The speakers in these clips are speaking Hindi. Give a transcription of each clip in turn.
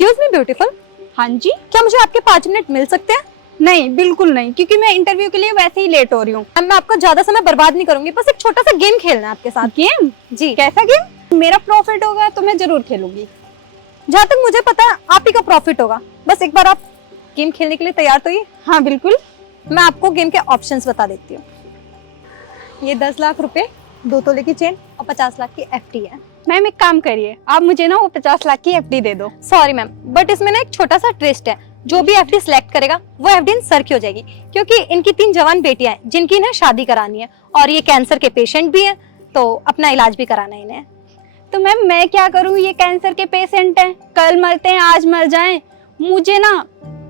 एक्सक्यूज मी ब्यूटीफुल, हाँ जी। क्या मुझे आपके 5 मिनट मिल सकते हैं? नहीं, बिल्कुल नहीं, क्योंकि मैं इंटरव्यू के लिए वैसे ही लेट हो रही हूँ। मैं आपका ज्यादा समय बर्बाद नहीं करूंगी, बस एक छोटा सा गेम खेलना है आपके साथ। गेम? जी। कैसा गेम? मेरा प्रॉफिट होगा तो मैं जरूर खेलूंगी। जहाँ तक मुझे पता है आप ही का प्रॉफिट होगा, बस एक बार आप गेम खेलने के लिए तैयार तो ही। हाँ बिल्कुल। मैं आपको गेम के ऑप्शंस बता देती हूँ। ये 10 लाख रुपए, 2 तोले की चेन और 50 लाख की एफडी है। मैम एक काम करिए, आप मुझे ना वो 50 लाख की एफडी दे दो। सॉरी मैम, बट इसमें ना एक छोटा सा ट्विस्ट है। जो भी एफडी सिलेक्ट करेगा वो एफडी इन सर की हो जाएगी, क्योंकि इनकी 3 जवान बेटियां हैं जिनकी इन्हें शादी करानी है और ये कैंसर के पेशेंट भी हैं, तो अपना इलाज भी कराना है इन्हें। तो मैम मैं क्या करूँ, ये कैंसर के पेशेंट हैं, कल मरते हैं आज मर जाएं। मुझे ना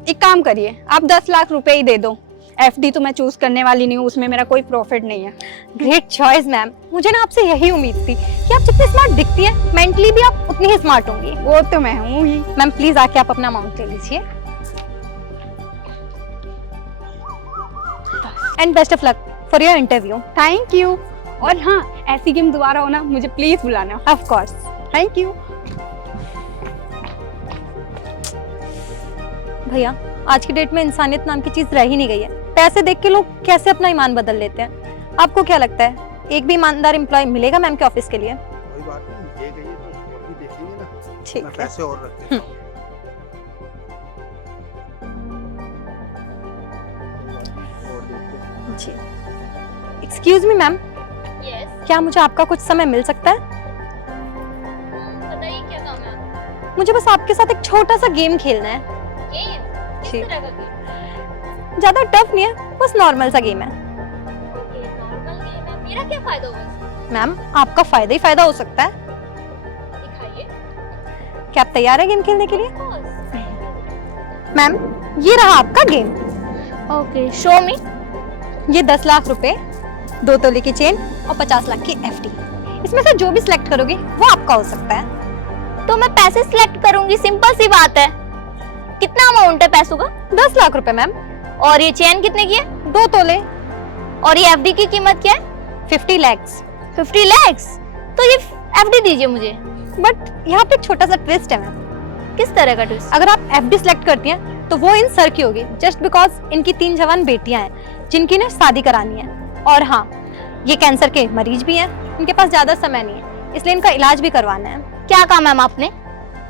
एक काम करिए, आप 10 लाख रुपए ही दे दो। एफडी तो मैं चूज करने वाली नहीं हूँ, उसमें मेरा कोई प्रॉफिट नहीं है। ग्रेट चॉइस मैम, मुझे ना आपसे यही उम्मीद थी कि आप जितनी स्मार्ट दिखती हैं मेंटली भी आप उतनी ही स्मार्ट होंगी। वो तो मैं हूँ ही। मैम प्लीज आके आप अपना अमाउंट ले लीजिए and best of luck for your interview. Thank you. और हाँ, ऐसी गेम दोबारा हो ना, मुझे प्लीज बुलाना। Of course. Thank you. भैया आज की डेट में इंसानियत नाम की चीज रह ही नहीं गई है। पैसे देख के लोग कैसे अपना ईमान बदल लेते हैं। आपको क्या लगता है एक भी ईमानदार एम्प्लॉय मिलेगा मैम के ऑफिस के लिए? कोई बात नहीं, ये गई है तो और भी देखेंगे ना। ठीक मैं है। पैसे और रख देता हूँ। और देखते हैं। जी। एक्सक्यूज मी मैम, यस, क्या मुझे आपका कुछ समय मिल सकता है? बताइए क्या काम है? मुझे बस आपके साथ एक छोटा सा गेम खेलना है। गेम? किस जी। तरह का गेम? ज्यादा टफ नहीं है, बस नॉर्मल सा गेम है। ओके, नॉर्मल गेम है। मेरा क्या फायदा होगा इसमें? मैम आपका फायदा ही फायदा हो सकता है। दिखाइए। क्या आप तैयार है गेम खेलने के लिए? Of course. मैम ये रहा आपका गेम। ओके, शो मी। ये 10 लाख रुपए, 2 तोले की चेन और 50 लाख की एफडी। इसमें से जो भी सिलेक्ट करोगे वो आपका हो सकता है। तो मैं पैसे सिलेक्ट करूंगी, सिंपल सी बात है। कितना अमाउंट है पैसों का? 10 लाख रुपए मैम। और ये चेन कितने की है? 2 तोले। और ये एफडी की कीमत क्या है? 50 लैक्स। 50 लैक्स। तो ये एफडी दीजिए मुझे। बट यहाँ पे एक छोटा सा ट्विस्ट है मैम। किस तरह का ट्विस्ट? अगर आप एफडी सिलेक्ट करती हैं तो वो इन सर की होगी, जस्ट बिकॉज इनकी 3 जवान बेटियां हैं जिनकी इन्हें शादी करानी है। और हाँ, ये कैंसर के मरीज भी हैं, इनके पास ज्यादा समय नहीं है, इसलिए इनका इलाज भी करवाना है। क्या कहा मैम आपने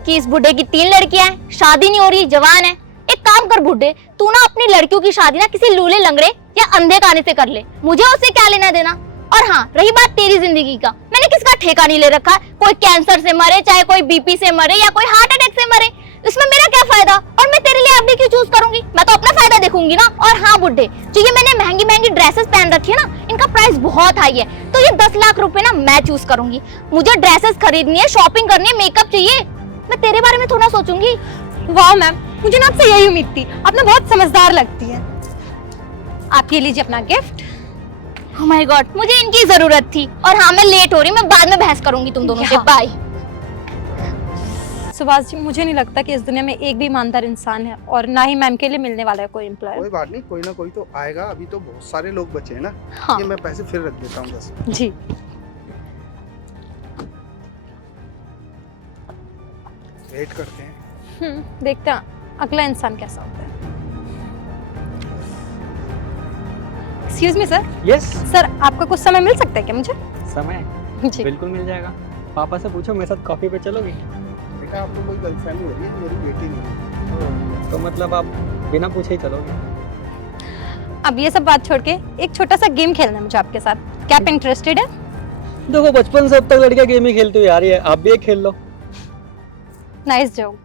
कि इस बुढ़े की 3 लड़कियां हैं, शादी नहीं हो रही, जवान है? एक काम कर बुढ़े, तू ना अपनी लड़कियों की शादी ना किसी लूले लंगड़े या अंधे काने से कर ले, मुझे उससे क्या लेना देना। और हाँ, रही बात तेरी जिंदगी का, मैंने किसका ठेका नहीं ले रखा है। कोई कैंसर से मरे, चाहे कोई बीपी से मरे या कोई हार्ट अटैक से मरे, इसमें मेरा क्या फायदा? और मैं तेरे लिए एफडी क्यों चूज करूंगी? मैं तो अपना फायदा देखूंगी ना। और हाँ बुढ़े, जो ये मैंने महंगी महंगी ड्रेसेस पहन रखी है ना, इनका प्राइस बहुत हाई है, तो ये 10 लाख रुपए ना मैं चूज करूंगी। मुझे ड्रेसेस खरीदनी है, शॉपिंग करनी है, मेकअप चाहिए, मैं तेरे बारे में थोड़ा सोचूंगी। वाह मैम, मुझे ना आपसे यही उम्मीद थी, आप ना बहुत समझदार लगती है। आप ये लीजिए अपना गिफ्ट। Oh my God, मुझे इनकी जरूरत थी। और हाँ, मैं लेट हो रही हूँ, मैं बाद में बहस करूंगी तुम दोनों से। हाँ। बाय। सुभाष जी, मुझे नहीं लगता कि इस दुनिया में एक भी ईमानदार इंसान है, और ना ही मैम के लिए मिलने वाला है कोई एम्प्लॉयर। कोई बात नहीं, कोई ना कोई तो आएगा। अभी तो बहुत सारे लोग बचे हैं ना। हाँ ये मैं पैसे फिर रख देता हूँ बस। जी। वेट करते हैं। देखते हैं अगला इंसान कैसा होता है। Excuse me sir. Yes. Sir आपका कुछ समय मिल सकता है क्या मुझे? समय जी। बिल्कुल मिल जाएगा। पापा से पूछो मेरे साथ कॉफी पे चलोगी? बेटा आपको कोई गर्लफ्रेंड हो रही है? मेरी बेटी नहीं। तो मतलब आप बिना पूछे ही चलोगे? अब ये सब बात छोड़ के एक छोटा सा गेम खेलना है मुझे आपके साथ। क्या आप इंटरेस्टेड है? देखो बचपन से अब तक लड़कियां गेम ही खेलती हुई आ रही है, आप भी एक खेल लो। Nice joke.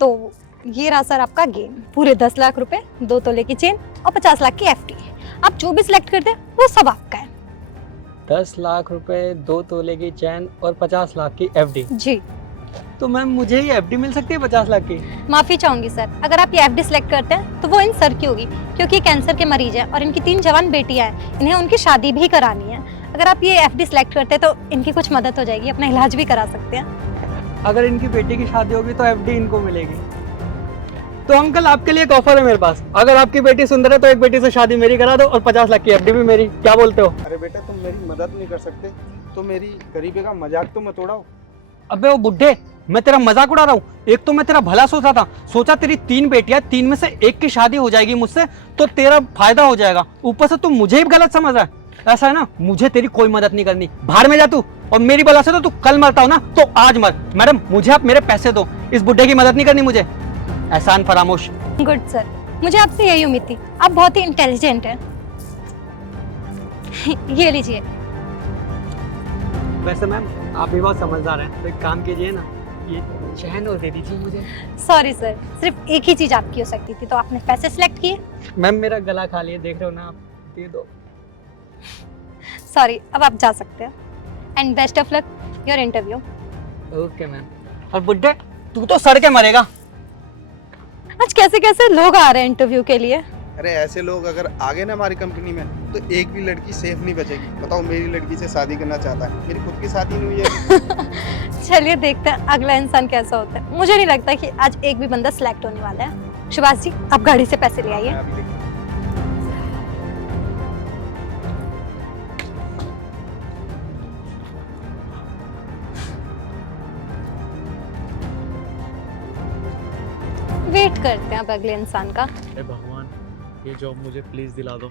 तो ये रहा सर आपका गेम। पूरे 10 लाख रुपए, 2 तोले की चेन और 50 लाख की एफडी। आप जो भी सिलेक्ट करते हैं वो सब आपका है। 10 लाख रुपए, 2 तोले की चैन और 50 लाख की एफडी। जी। तो मैम मुझे ही एफडी मिल सकती है 50 लाख की? माफी चाहूंगी सर, अगर आप ये एफडी सिलेक्ट करते हैं तो वो इन सर की होगी, क्योंकि कैंसर के मरीज हैं और इनकी 3 जवान बेटियां हैं, इन्हें उनकी शादी भी करानी है। अगर आप ये एफडी सिलेक्ट करते हैं तो इनकी कुछ मदद हो जाएगी, अपना इलाज भी करा सकते हैं। अगर इनकी बेटी की शादी होगी तो एफडी इनको मिलेगी। तो अंकल आपके लिए एक ऑफर है मेरे पास, अगर आपकी बेटी सुंदर है तो एक बेटी से शादी मेरी करा दो और 50 लाख की एफडी भी मेरी, क्या बोलते हो? अरे बेटा तुम मेरी मदद नहीं कर सकते तो मेरी गरीबी का मजाक तो मत उड़ाओ। अबे वो बुढ़े, मैं तेरा मजाक उड़ा रहा हूँ? एक तो मैं तेरा भला सोच रहा था, सोचा तेरी 3 बेटियां, 3 में से एक की शादी हो जाएगी मुझसे तो तेरा फायदा हो जाएगा, ऊपर से तू मुझे ही गलत समझ रहा है। ऐसा है ना, मुझे तेरी कोई मदद नहीं करनी, बाहर में जा तू। और मेरी बला से तो तू कल मरता हो ना तो आज मर। मैडम मुझे आप मेरे पैसे दो, इस बुड्ढे की मदद नहीं करनी मुझे। एहसान फरामोश। गुड सर, मुझे आपसे यही उम्मीद थी, आप बहुत ही इंटेलिजेंट हैं। ये लीजिए। वैसे मैम आप भी बहुत समझदार हैं, तो एक काम कीजिए ना, ये चैन और दे दीजिए मुझे। सॉरी सर, सिर्फ एक ही चीज आपकी हो सकती थी तो आपने पैसे सिलेक्ट किए। मैम मेरा गला खा लिए, देख रहे हो ना आप, दे दो। सॉरी, अब आप जा सकते हैं and best of luck your interview. Okay ma'am. और बुड्ढे तू तो सड़ के मरेगा। आज कैसे कैसे लोग आ रहे हैं इंटरव्यू के लिए। अरे ऐसे लोग अगर आ गए ना हमारी कंपनी में तो एक भी लड़की सेफ नहीं बचेगी। बताओ, मेरी लड़की से शादी करना चाहता है, मेरी खुद की शादी नहीं हुई है। चलिए देखते हैं अगला इंसान कैसा होता है। मुझे नहीं लगता कि आज एक भी बंदा सिलेक्ट होने वाला है। सुभाष जी, आप गाड़ी से पैसे ले आइए। मैं अभी देखता हूँ। वेट करते हैं अब अगले इंसान का। ए भगवान, ये जॉब मुझे प्लीज़ दिला दो।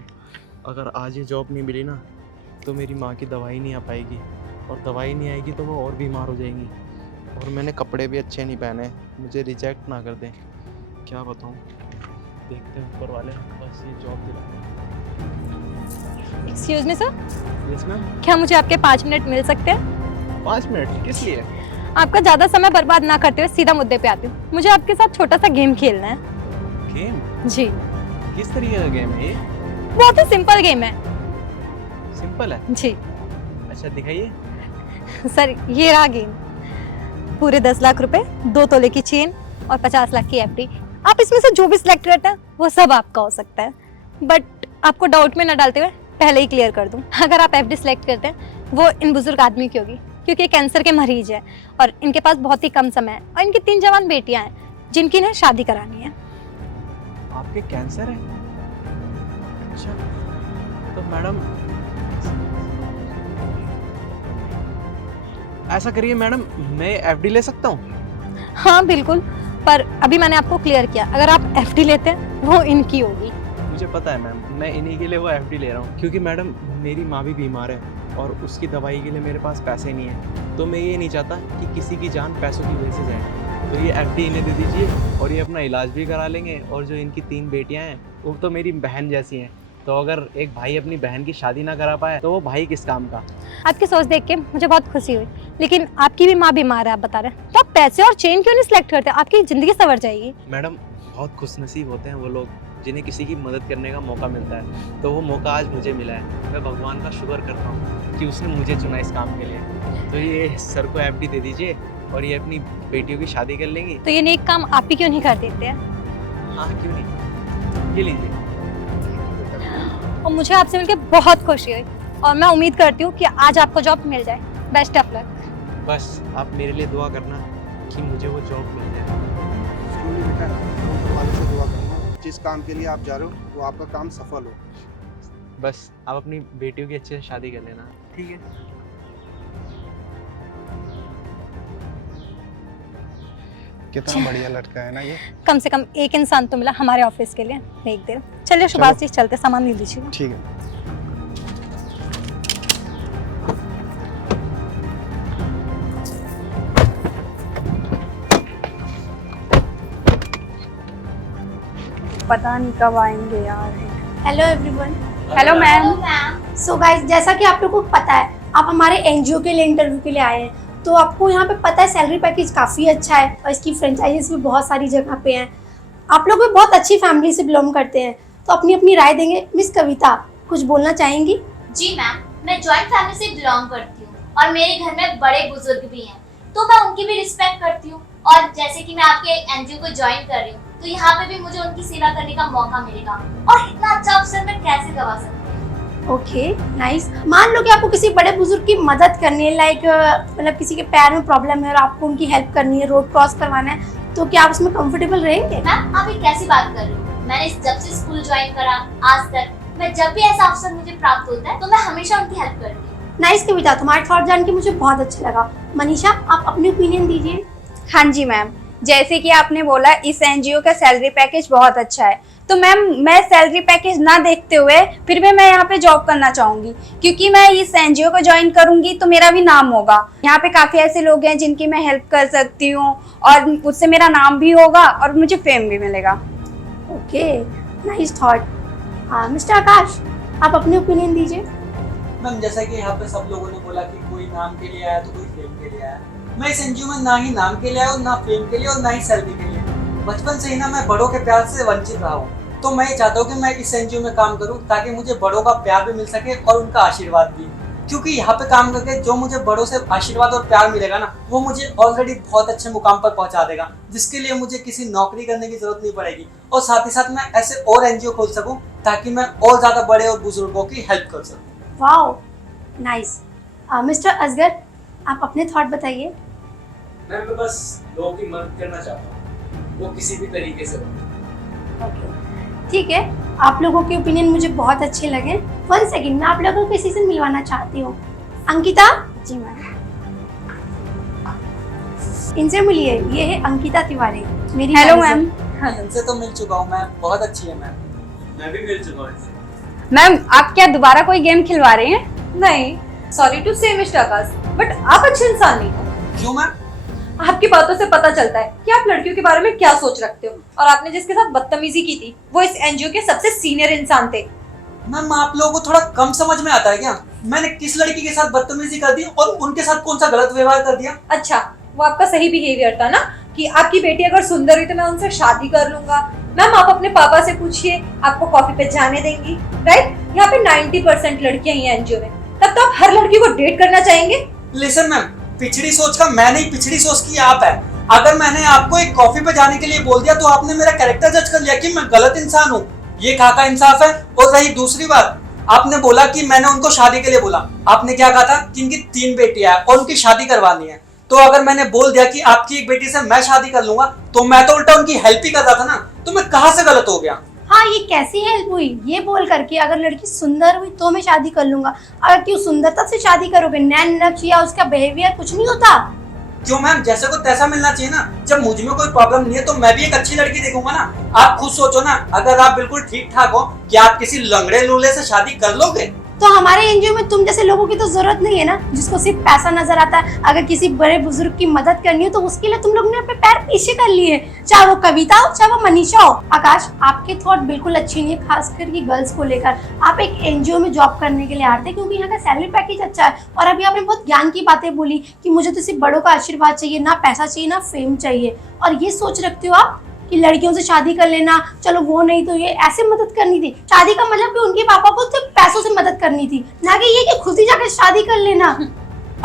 अगर आज ये जॉब नहीं मिली ना तो मेरी माँ की दवाई नहीं आ पाएगी, और दवाई नहीं आएगी तो वो और बीमार हो जाएंगी। और मैंने कपड़े भी अच्छे नहीं पहने, मुझे रिजेक्ट ना कर दें। क्या बताऊँ, देखते हैं ऊपर वाले, बस ये जॉब दिला दें। Excuse me sir, yes ma'am. क्या मुझे आपके 5 मिनट मिल सकते हैं? 5 मिनट किस लिए? आपका ज्यादा समय बर्बाद ना करते हुए सीधा मुद्दे पे आती हूँ। मुझे आपके साथ छोटा सा गेम खेलना है। गेम? जी, किस तरीके का गेम है ये? बहुत ही सिंपल गेम है। सिंपल है? जी अच्छा दिखाइए। सर, ये रहा गेम। पूरे 10 लाख रुपए, 2 तोले की चेन और 50 लाख की एफडी। आप इसमें से जो भी सिलेक्ट करते हैं वो सब आपका हो सकता है। बट आपको डाउट में न डालते हुए पहले ही क्लियर कर दूं, अगर आप एफडी सिलेक्ट करते हैं वो इन बुजुर्ग आदमी की होगी, क्योंकि ये कैंसर के मरीज हैं और इनके पास बहुत ही कम समय है और इनकी 3 जवान बेटियां हैं जिनकी इन्हें शादी करानी है। आपके कैंसर है? अच्छा, तो मैडम ऐसा करिए मैडम, मैं एफडी ले सकता हूँ? हाँ बिल्कुल, पर अभी मैंने आपको क्लियर किया, अगर आप एफडी लेते हैं वो इनकी होगी। मुझे पता है मैम, मैं इन्हीं के लिए वो एफडी ले रहा हूँ, क्योंकि मैडम मेरी माँ भी बीमार है और उसकी दवाई के लिए मेरे पास पैसे नहीं है। तो मैं ये नहीं चाहता कि किसी की जान पैसों की वजह से जाए। तो ये एफडी इन्हें दे दीजिए और ये अपना इलाज भी करा लेंगे। और जो इनकी 3 बेटियां हैं वो तो मेरी बहन जैसी हैं, तो अगर एक भाई अपनी बहन की शादी ना करा पाए तो वो भाई किस काम का। आपकी सोच देख के मुझे बहुत खुशी हुई, लेकिन आपकी भी माँ बीमार है आप बता रहे हैं, तो आप पैसे और चेन क्यों नहीं सिलेक्ट करते? आपकी जिंदगी संवर जाएगी। मैडम बहुत खुशनसीब होते हैं वो लोग जिन्हें किसी की मदद करने का मौका मिलता है, तो वो मौका आज मुझे मिला है। मैं भगवान का शुक्र करता हूँ कि उसने मुझे चुना इस काम के लिए। तो ये सर को एफडी दे दीजिए और ये अपनी बेटियों की शादी कर लेंगी। तो ये नेक काम आप ही क्यों नहीं कर देते हैं? हाँ क्यों नहीं, ये लीजिए। और मुझे आपसे मिलकर बहुत खुशी हुई और मैं उम्मीद करती हूँ कि आज आपको जॉब मिल जाए। Best of luck. बस आप मेरे लिए दुआ करना कि मुझे वो जॉब मिल जाए। क्यों नहीं बेटा, मैं ऊपर वाले से दुआ करूंगा जिस काम के लिए आप जा रहे हो वो आपका काम सफल हो। बस आप अपनी बेटियों की अच्छे से शादी कर लेना, ठीक है? कितना बढ़िया लड़का है ना ये। कम से कम एक इंसान तो मिला हमारे ऑफिस के लिए। एक दिन चलिए सुभाष जी, चलते सामान ले लीजिए। ठीक है। पता नहीं कब आएंगे यार। Hello everyone. Hello ma'am. So guys, जैसा कि आप लोगों को पता है, आप हमारे एनजीओ के लिए इंटरव्यू के लिए आए हैं, तो आपको यहाँ पे पता है सैलरी पैकेज काफ़ी अच्छा है और इसकी फ्रेंचाइजीज भी बहुत सारी जगह पे हैं। आप लोग भी बहुत अच्छी फैमिली से बिलोंग करते हैं, तो अपनी अपनी राय देंगे। मिस कविता, कुछ बोलना चाहेंगी? जी मैम, मैं जॉइंट फैमिली से बिलोंग करती हूँ और मेरे घर में बड़े बुजुर्ग भी हैं, तो मैं उनकी भी रिस्पेक्ट करती हूँ। और जैसे कि मैं आपके एनजीओ को ज्वाइन कर रही हूँ, तो यहाँ पे भी मुझे उनकी सेवा करने का मौका मिलेगा, और इतना अच्छा अवसर मैं कैसे गवा सकती हूँ। Okay, nice. मान लो कि आपको किसी बड़े बुजुर्ग की मदद करनी है, लाइक मतलब किसी के पैर में प्रॉब्लम है और आपको उनकी हेल्प करनी है, रोड क्रॉस करवाना है, तो क्या आप उसमें कंफर्टेबल रहेंगे? मैम आप ये कैसी बात कर रही हो? मैंने जब से स्कूल ज्वाइन करा आज तक, मैं जब भी ऐसा अवसर मुझे प्राप्त होता है तो मैं हमेशा उनकी हेल्प करती हूँ। नाइस कविता, तुम्हारे थॉट जान के मुझे बहुत अच्छा लगा। मनीषा, आप अपनी ओपिनियन दीजिए। हाँ जी मैम, जैसे कि आपने बोला इस एनजीओ का सैलरी पैकेज बहुत अच्छा है, तो मैम मैं सैलरी पैकेज ना देखते हुए फिर भी मैं यहाँ पे जॉब करना चाहूंगी, क्योंकि मैं इस एनजीओ को ज्वाइन करूंगी तो मेरा भी नाम होगा। यहाँ पे काफी ऐसे लोग हैं जिनकी मैं हेल्प कर सकती हूँ और उससे मेरा नाम भी होगा और मुझे फेम भी मिलेगा। Okay, nice thought. मिस्टर आकाश, आप अपने ओपिनियन दीजिए। मैम जैसा कि यहाँ पे सब लोगों ने बोला कि कोई नाम के लिए आया तो कोई फेम के लिए आया, मैं इस एनजीओ में ना ही नाम के लिए आया हूँ, ना फेम के लिए और ना ही सैलरी के लिए। बचपन से ही ना मैं बड़ों के प्यार से वंचित रहा हूँ, तो मैं ये चाहता हूँ कि मैं इस एनजीओ में काम करूँ ताकि मुझे बड़ों का प्यार भी मिल सके और उनका आशीर्वाद भी, क्योंकि यहाँ पे काम करके जो मुझे बड़ों से आशीर्वाद और प्यार मिलेगा ना, वो मुझे ऑलरेडी बहुत अच्छे मुकाम पर पहुँचा देगा, जिसके लिए मुझे किसी नौकरी करने की जरूरत नहीं पड़ेगी। और साथ ही साथ मैं ऐसे और एनजीओ खोल सकूँ ताकि मैं और ज्यादा बड़े और बुजुर्गों की हेल्प कर सकूँ। Wow, nice. मिस्टर असगर, आप अपने थॉट बताइए। मैं बस लोगों की मदद करना चाहता हूँ, वो किसी भी तरीके से हो। ओके, ठीक है, आप लोगों के ओपिनियन मुझे बहुत अच्छे लगे। 1 सेकंड, मैं आप लोगों को किसी से मिलवाना चाहती हूँ। अंकिता, जी मैम। इनसे मिलिए, ये है अंकिता तिवारी, मेरी हेलो manager। मैम। इनसे तो मिल चुका हूँ मैं, बहुत अच्छी है मैम। मैं भी मिल चुका हूँ इनसे। मैम आप क्या दोबारा कोई गेम खिलवा रहे हैं? नहीं, सॉरी टू से मिस्टर आकाश, बट आप अच्छे इंसान नहीं हो। क्यों मैम? आपकी बातों से पता चलता है कि आप लड़कियों के बारे में क्या सोच रखते हो, और आपने जिसके साथ बदतमीजी की थी वो इस एनजीओ के सबसे सीनियर इंसान थे। मैम आप लोगों को थोड़ा कम समझ में आता है क्या? मैंने किस लड़की के साथ बदतमीजी कर दी और उनके साथ कौन सा गलत व्यवहार कर दिया? अच्छा, वो आपका सही बिहेवियर था ना कि आपकी बेटी अगर सुंदर हुई तो मैं उनसे शादी कर लूंगा। मैम आप अपने पापा से पूछिए, आपको कॉफी पे जाने देंगी, राइट? यहाँ पे 90% लड़कियां ही एनजीओ में, तब तो आप हर लड़की को डेट करना चाहेंगे। लिसन मैम, पिछड़ी सोच का मैं नहीं, पिछड़ी सोच की आप है। अगर मैंने आपको एक कॉफी पे जाने के लिए बोल दिया तो आपने मेरा कैरेक्टर जज कर लिया कि मैं गलत इंसान हूँ। ये कहाँ का इंसाफ है? और रही दूसरी बात, आपने बोला कि मैंने उनको शादी के लिए बोला। आपने क्या कहा था कि इनकी 3 बेटियां हैं और उनकी शादी करवानी है। तो अगर मैंने बोल दिया कि आपकी एक बेटी से मैं शादी कर लूंगा तो मैं तो उल्टा उनकी हेल्प ही कर रहा था ना, तो मैं कहाँ से गलत हो गया? हाँ, ये कैसी हेल्प हुई? ये बोल करके अगर लड़की सुंदर हुई तो मैं शादी कर लूंगा, अगर क्यों सुंदरता से शादी करोगे, नैन नक्श या उसका बिहेवियर कुछ नहीं होता। क्यों मैम, जैसे को तैसा मिलना चाहिए ना। जब मुझ में कोई प्रॉब्लम नहीं है तो मैं भी एक अच्छी लड़की देखूंगा ना। आप खुद सोचो ना, अगर आप बिल्कुल ठीक ठाक हो, क्या आप किसी लंगड़े लूले से शादी कर लोगे? तो हमारे एनजीओ में तुम जैसे लोगों की तो जरूरत नहीं है ना, जिसको सिर्फ पैसा नजर आता है। अगर किसी बड़े बुजुर्ग की मदद करनी हो तो उसके लिए तुम लोग ने अपने पैर पीछे कर लिए, चाहे वो कविता हो चाहे वो मनीषा हो। आकाश, आपके थॉट बिल्कुल अच्छी नहीं है, खासकर की गर्ल्स को लेकर। आप एक एनजीओ में जॉब करने के लिए आते हैं क्योंकि यहाँ का सैलरी पैकेज अच्छा है, और अभी आपने बहुत ज्ञान की बातें बोली कि मुझे तो सिर्फ बड़ों का आशीर्वाद चाहिए, ना पैसा चाहिए ना फेम चाहिए, और ये सोच रखते हो आप कि लड़कियों से शादी कर लेना, चलो वो नहीं तो ये, ऐसे मदद करनी थी। शादी का मतलब कि उनके पापा को सिर्फ पैसों से मदद करनी थी, ना कि ये कि खुद ही जाकर शादी कर लेना।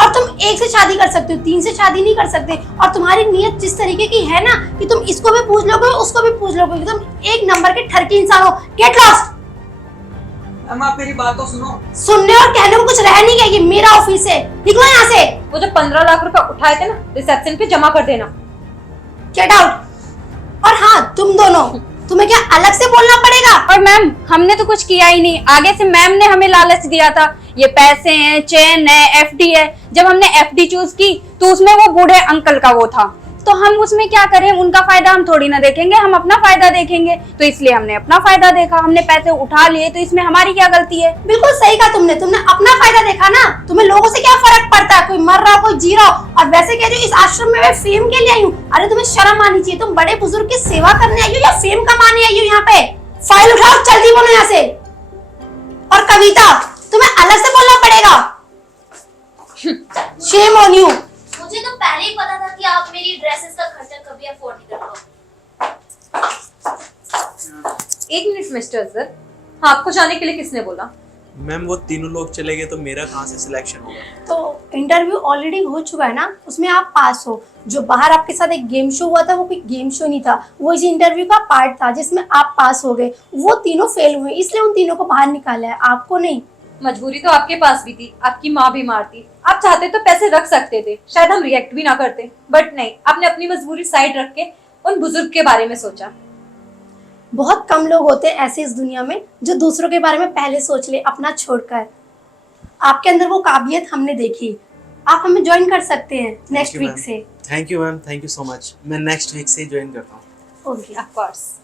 और तुम एक से शादी कर सकते हो, 3 से शादी नहीं कर सकते। और तुम्हारी नीयत जिस तरीके की है ना कि तुम इसको भी पूछ लोगे उसको भी पूछ लोगे, तुम एक नंबर के ठरकी इंसान हो। Get lost. मैम आप मेरी बात तो सुनो। सुनने और कहने को कुछ रह नहीं गया, ये मेरा ऑफिस है, निकलो यहाँ से। वो जो 15 लाख रुपए उठाए थे ना, रिसेप्शन पे जमा कर देना। Get out. और हाँ, तुम दोनों, तुम्हें क्या अलग से बोलना पड़ेगा? और मैम हमने तो कुछ किया ही नहीं, आगे से मैम ने हमें लालच दिया था, ये पैसे हैं, चेन है, एफडी है। जब हमने एफडी चूज की तो उसमें वो बूढ़े अंकल का वो था, तो हम उसमें क्या करें? उनका फायदा हम थोड़ी ना देखेंगे, हम अपना फायदा देखेंगे। तो इसलिए हमने अपना फायदा देखा, हमने पैसे उठा लिए, तो इसमें हमारी क्या गलती है? बिल्कुल सही कहा तुमने अपना फायदा देखा ना। तुम्हें लोगों से क्या फर्क पड़ता है, कोई मर रहा हो कोई जी रहा हो। और वैसे कह रही हो इस आश्रम में मैं फेम के लिए आई हूँ, अरे तुम्हें शर्म आनी चाहिए। तुम बड़े बुजुर्ग की सेवा करने आई हो या फेम कमाने आई हो? यहाँ पे फाइल उठाओ, जल्दी बोलो यहाँ से। और कविता, तुम्हें अलग से बोलना पड़ेगा। Shame on you. मुझे तो पहले ही पता था कि आप मेरी ड्रेसेस का खर्चा कभी अफोर्ड नहीं कर पाओगे। 1 मिनट मिस्टर सर, हाँ, आपको जाने के लिए किसने बोला? मैम वो तीनों लोग चले गए तो मेरा कहाँ से सिलेक्शन होगा? तो इंटरव्यू ऑलरेडी हो चुका है ना, उसमें आप पास हो। जो बाहर आपके साथ एक गेम शो हुआ था वो कोई गेम शो नहीं था, वो इस इंटरव्यू का पार्ट था जिसमें आप पास हो गए। वो तीनों फेल हुए, इसलिए उन तीनों को बाहर निकाला है, आपको नहीं। मजबूरी तो आपके पास भी थी, आपकी माँ बीमार थी, आप चाहते तो पैसे रख सकते थे, शायद हम रिएक्ट भी ना करते, बट नहीं, आपने अपनी मजबूरी साइड रख के उन बुजुर्ग के बारे में सोचा। बहुत कम लोग होते हैं ऐसे इस दुनिया में जो दूसरों के बारे में पहले सोच ले, अपना छोड़कर। आपके अंदर वो काबिलियत हमने देखी। आप हमें ज्वाइन कर सकते हैं नेक्स्ट you, वीक ma'am. से। Thank you ma'am, thank you so much. मैं नेक्स्ट वीक से ज्वाइन करता हूँ। Okay of course.